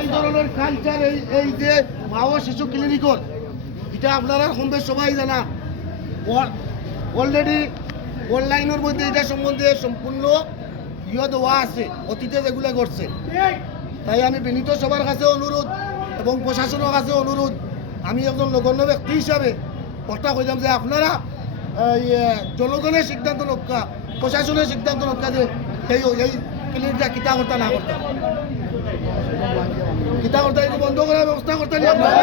এই ধরনের কালচার এই যে মা ও শিশু ক্লিনিকর এটা আপনারা কমবে সবাই জানা অলরেডি অনলাইনের মধ্যে এটা সম্বন্ধে সম্পূর্ণ দেওয়া আছে অতীতে যেগুলো করছে। তাই আমি বিনীত সবার কাছে অনুরোধ এবং প্রশাসনের কাছে অনুরোধ, আমি একজন নগণ্য ব্যক্তি হিসাবে কথা কইলাম যে আপনারা জনগণের সিদ্ধান্ত রক্ষা, প্রশাসনের সিদ্ধান্ত রক্ষা যে এই ক্লিনিকটা কিতা করতে না করতে কিতা করতে বন্ধ করার ব্যবস্থা করতে নিয়ে আপনারা